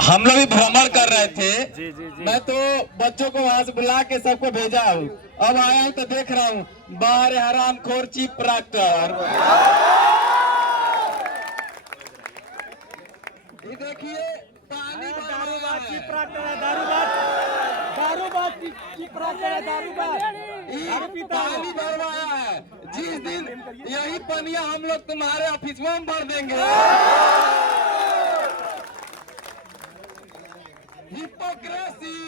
हम लोग भी भ्रमण कर रहे थे। जी जी जी। मैं तो बच्चों को वहां से बुला के सबको भेजा हूँ। अब आया हूँ तो देख रहा हूँ बाहर हराम खोर चीप ट्रैक्टर। ये देखिए पानी दारूबाज है। की ट्रैक्टर है, दारूबाज की ट्रैक्टर है, दारूबाज पानी भरवाया है। जिस दिन यही पनिया हम लोग तुम्हारे ऑफिस में भर देंगे। हिपोक्रेसी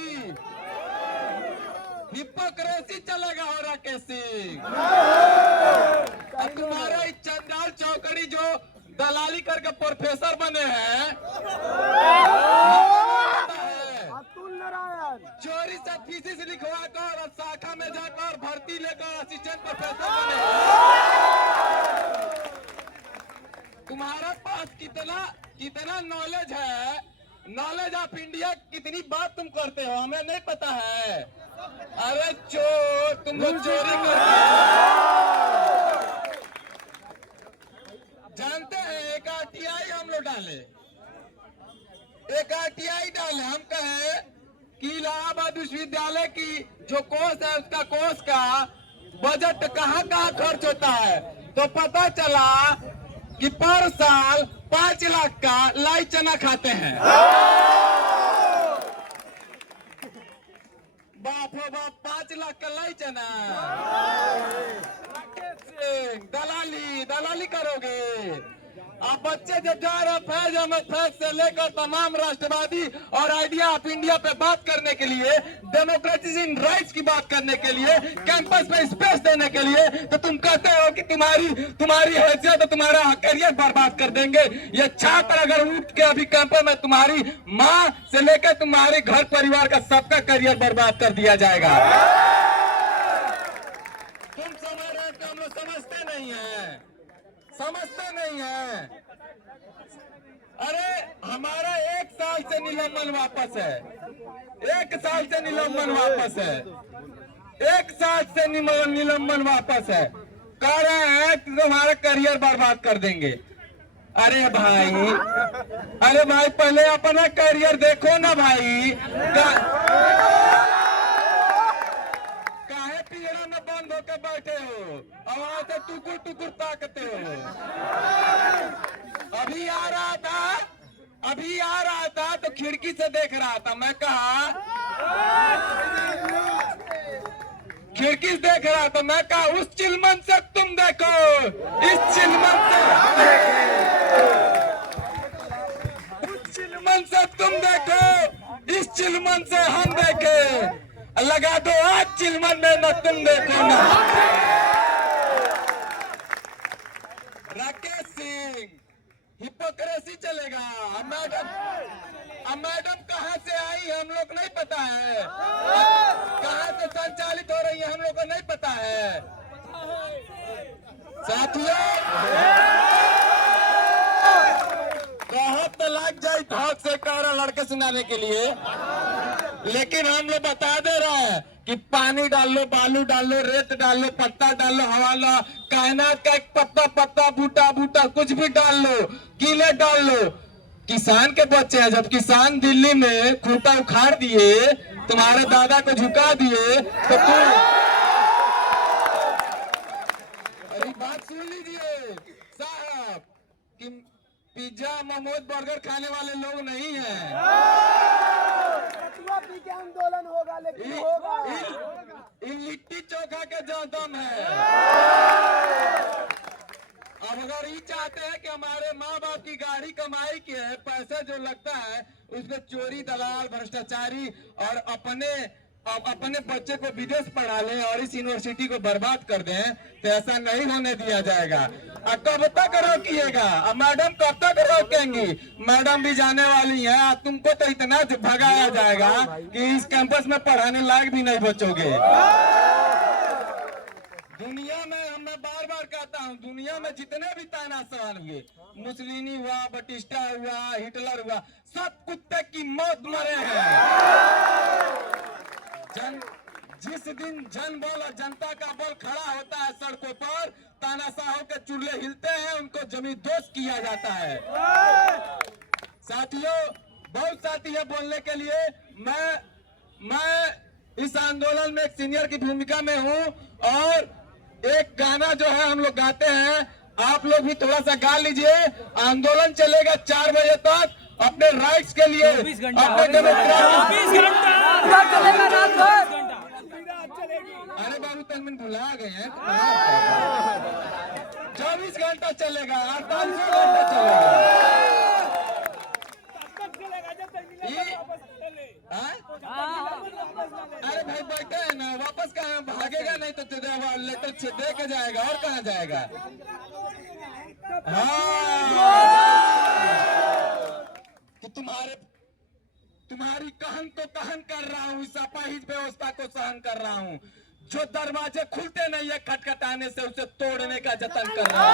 हिपोक्रेसी चलेगा हो राकेश सिंह। तुम्हारा चंडाल चौकड़ी जो दलाली करके प्रोफेसर बने हैं, चोरी से थीसिस लिखवा कर शाखा में जाकर भर्ती लेकर असिस्टेंट प्रोफेसर बने। तुम्हारे पास कितना कितना नॉलेज है, नॉलेज ऑफ इंडिया कितनी बात तुम करते हो हमें नहीं पता है। अरे चोर तुम लोग चोरी करते जानते हैं। एक आरटीआई हम लोग डाले, एक आरटीआई डाले। हम कहे कि इलाहाबाद विश्वविद्यालय की जो कोर्स है उसका कोर्स का बजट कहाँ कहाँ खर्च होता है, तो पता चला कि पर साल 5 लाख का लाई चना खाते हैं। बाप हो बाप, 5 लाख का लाई चना। दलाली दलाली करोगे आप। बच्चे जब जा रहे फैज अहमद फैज से लेकर तमाम राष्ट्रवादी और आइडिया ऑफ इंडिया पे बात करने के लिए, डेमोक्रेसी इन राइट्स की बात करने के लिए, कैंपस में स्पेस देने के लिए, तो तुम कहते हो कि तुम्हारी हैसियत, तुम्हारा करियर बर्बाद कर देंगे। ये छात्र अगर उठ के अभी कैंपस में तुम्हारी माँ से लेकर तुम्हारे घर परिवार का सबका करियर बर्बाद कर दिया जाएगा। तुम समझ रहे हो कि हम लोग समझते नहीं है, समझते नहीं है। अरे हमारा 1 साल से निलंबन वापस है, 1 साल से निलंबन वापस है, 1 साल से निलंबन वापस है। कह रहे हैं कि तुम्हारा करियर बर्बाद कर देंगे। अरे भाई पहले अपना करियर देखो ना भाई। काहे पिंजरा में बंद होकर बैठे हो, आवाज से टुकुर टुकुर ताकते हो। अभी आ रहा था तो खिड़की से देख रहा था। मैं कहा खिड़की से देख रहा था, मैं कहा उस चिलमन से तुम देखो, इस चिलमन से तुम देखो, इस चिलमन से हम देखे। लगा दो आज चिलमन में न तुम देखो ना। राकेश सिंह हिपोक्रेसी चलेगा। मैडम कहाँ से आई हम लोग नहीं पता है, कहाँ से संचालित हो रही है हम लोग को नहीं पता है। साथियों बहुत तो लग जाए धाक से कह रहा लड़के सुनाने के लिए, लेकिन हम लोग बता दे रहे हैं कि पानी डाल लो, बालू डाल लो, रेत डाल लो, पत्ता डाल लो, हवा लो, कायनात का एक पत्ता पत्ता बूटा बूटा कुछ भी डाल लो, कीले डाल लो। किसान के बच्चे हैं, जब किसान दिल्ली में खूंटा उखाड़ दिए, तुम्हारे दादा को झुका दिए, तो तुम अरे बात सुन लीजिए साहब कि पिज्जा मोमोज बर्गर खाने वाले लोग नहीं हैं। आंदोलन होगा, लेकिन होगा। लिट्टी चोखा के जो दम है। अब अगर ये चाहते हैं कि हमारे माँ बाप की गाड़ी कमाई के पैसे जो लगता है उसमें चोरी दलाल भ्रष्टाचारी और अपने बच्चे को विदेश पढ़ा लें और इस यूनिवर्सिटी को बर्बाद कर दें, तो ऐसा नहीं होने दिया जाएगा। कब तक रोकिएगा? मैडम कब तक रोकेंगी? मैडम भी जाने वाली हैं, तुमको तो इतना भगाया जाएगा कि इस कैंपस में पढ़ाने लायक भी नहीं बचोगे। दुनिया में मैं बार बार कहता हूँ, दुनिया में जितने भी तानाशाह हुए, मुसलिनी हुआ, बटिस्टा हुआ, हिटलर हुआ, सब कुत्ते की मौत मरे हैं। जिस दिन जन बल और जनता का बल खड़ा होता है सड़कों पर, तानाशाहों के चूल्हे हिलते हैं, उनको जमींदोज किया जाता है। साथियों बहुत साथी है बोलने के लिए। मैं इस आंदोलन में एक सीनियर की भूमिका में हूं और एक गाना जो है हम लोग गाते हैं, आप लोग भी थोड़ा सा गा लीजिए। आंदोलन चलेगा 4 बजे तक अपने राइट्स के लिए, अपने डेमोक्रेसी। चलेगा रात भर। अरे बाबू तनमिन भुला गए हैं। 24 घंटा चलेगा, 48 घंटा चलेगा। अरे भाई बैठे हैं ना, वापस कहाँ भागेगा? नहीं तो लेटर दे के जाएगा और कहाँ जाएगा? हाँ कि तुम्हारी कहन तो कहन कर रहा हूँ, इस अपाहिज व्यवस्था को सहन कर रहा हूँ। जो दरवाजे खुलते नहीं है खटखटाने से, उसे तोड़ने का जतन कर रहा हूँ।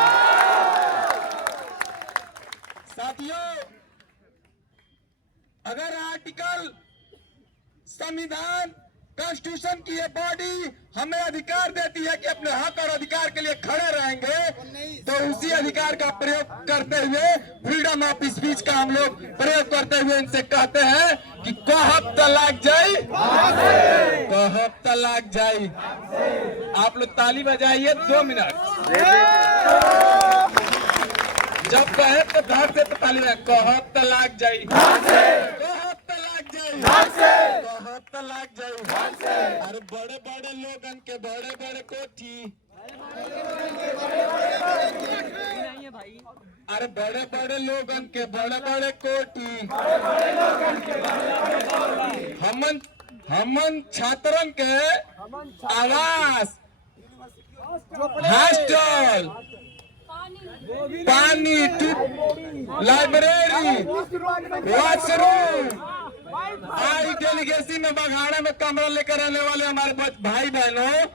साथियों, अगर आर्टिकल संविधान कॉन्स्टिट्यूशन की ये बॉडी हमें अधिकार देती है कि अपने हक और अधिकार के लिए खड़े रहेंगे, तो उसी अधिकार का प्रयोग करते हुए, फ्रीडम ऑफ स्पीच का हम लोग प्रयोग करते हुए इनसे कहते हैं कि कहब तलाक जाई, कहब तलाक जाई। आप लोग ताली बजाइए 2 मिनट। जब कहे तो धर से तो ताली बजाए। कहब तलाक जाई, कहब तलाक जाई, कहब तलाक जाई। अरे बड़े बड़े लोगन के बड़े बड़े कोठी, अरे बड़े बड़े लोगन के बड़े बड़े कोठी, हमन छात्रन के आवास, हॉस्टल, पानी, लाइब्रेरी, वॉशरूम, आई डेलीगेसी में बघाड़ा में कमरा लेकर रहने वाले हमारे भाई बहनों,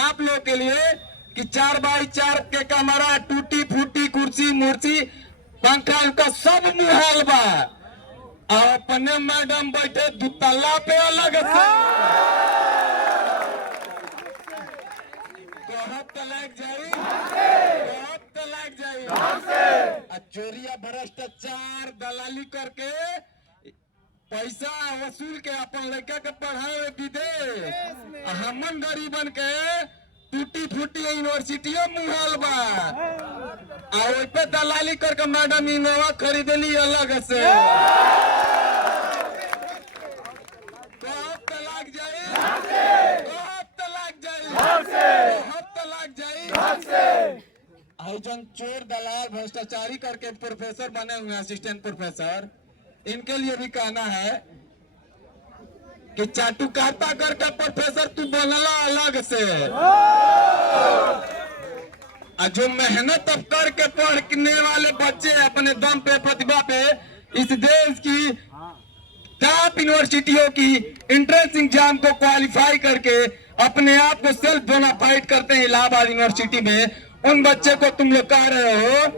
आप लोग के लिए कि 4x4 के कमरा, टूटी फूटी कुर्सी मुर्सी, पंखा उनका सब मुहाल बा। अपने मैडम बैठे 2 तल्ला पे अलग से। कहब तलाक जाई, कहब तलाक जाई। चोरिया भ्रष्टाचार दलाली करके पैसा वसूल के अपन लड़का के पढ़ाए विदेश, हमन गरीबन के टूटी फूटी यूनिवर्सिटियों मुहाल बा। और पे दलाली करके मैडम इनोवा खरीदली अलग से। कहब तलाक जाई, कहब तलाक जाई, कहब तलाक जाई। जन चोर दलाल भ्रष्टाचारी करके प्रोफेसर बने हुए असिस्टेंट प्रोफेसर, इनके लिए भी कहना है कि चाटुकारिता करके प्रोफेसर तू बनला अलग से। जो मेहनत अब करके पढ़ने वाले बच्चे अपने दम पे, प्रतिभा पे इस देश की टॉप यूनिवर्सिटियों की एंट्रेंस एग्जाम को क्वालिफाई करके अपने आप को सेल्फ बोनाफाइड करते हैं इलाहाबाद यूनिवर्सिटी में, उन बच्चे को तुम लोग कह रहे हो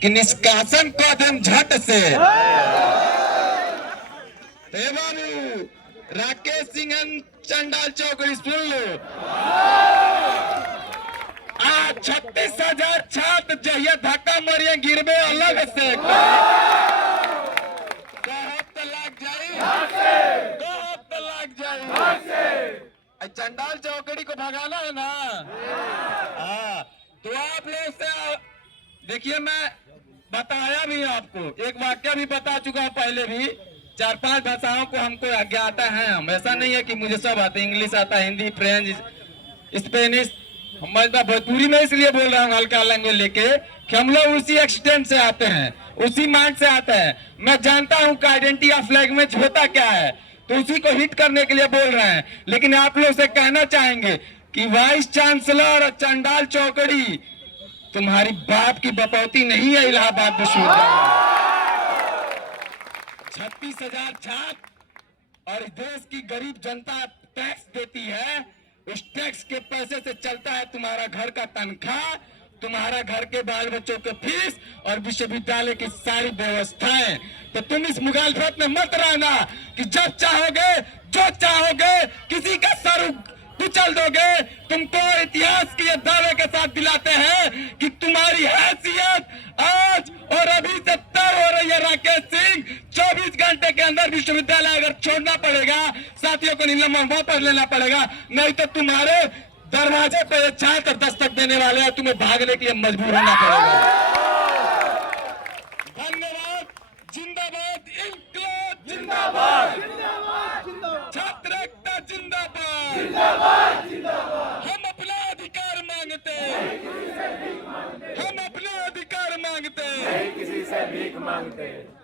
कि निष्कासन कर दें झट से। बाबू राकेश सिंह चंडाल चौकड़ी सुन लो, आज 36,000 छात्र जहिया धक्का मरिए गिरबे अलग से। कहब तलाक जाई, कहब तलाक जाई। चंडाल चौकड़ी को भगाना है ना। हाँ, तो आप लोग से देखिए, मैं बताया भी आपको, एक वाक्य भी बता चुका हूं पहले भी। 4-5 भाषाओं को हमको ज्ञात है। हम ऐसा नहीं है कि मुझे सब आता, इंग्लिश आता, हिंदी, फ्रेंच, स्पेनिश। मैं भोजपुरी में इसलिए बोल रहा हूँ हल्का लैंग्वेज लेके कि हम लोग उसी एक्सटेंट से आते हैं, उसी माइंड से आते हैं। मैं जानता हूँ कि आइडेंटिटी ऑफ लैंग्वेज होता क्या है, तो उसी को हिट करने के लिए बोल रहे हैं। लेकिन आप लोग से कहना चाहेंगे कि वाइस चांसलर और चंडाल चौकड़ी तुम्हारी बाप की बपौती नहीं है। इलाहाबाद विश्वविद्यालय 36,000 छात्र और इस देश की गरीब जनता टैक्स देती है। उस टैक्स के पैसे से चलता है तुम्हारा घर का तनख्वाह, तुम्हारा घर के बाल बच्चों के फीस और विश्वविद्यालय की सारी व्यवस्थाएं। तो तुम इस मुखालफत में मत रहना कि जब चाहोगे जो चाहोगे किसी का सर कुचल दोगे। तुमको इतिहास के दावे के साथ दिलाते हैं कि तुम्हारी हैसियत आज और अभी से तय हो रही है। राकेश सिंह 24 घंटे के अंदर विश्वविद्यालय अगर छोड़ना पड़ेगा, साथियों को निलंबन वापस लेना पड़ेगा, नहीं तो तुम्हारे दरवाजे पे छात्र दस्तक देने वाले हैं, तुम्हें भागने के लिए मजबूर होना पड़ेगा। धन्यवाद। जिंदाबाद इंक्लाब, जिंदाबाद छात्र एकता, जिंदाबाद। हम अपना अधिकार मांगते, हम अपना अधिकार मांगते, किसी से भीख मांगते।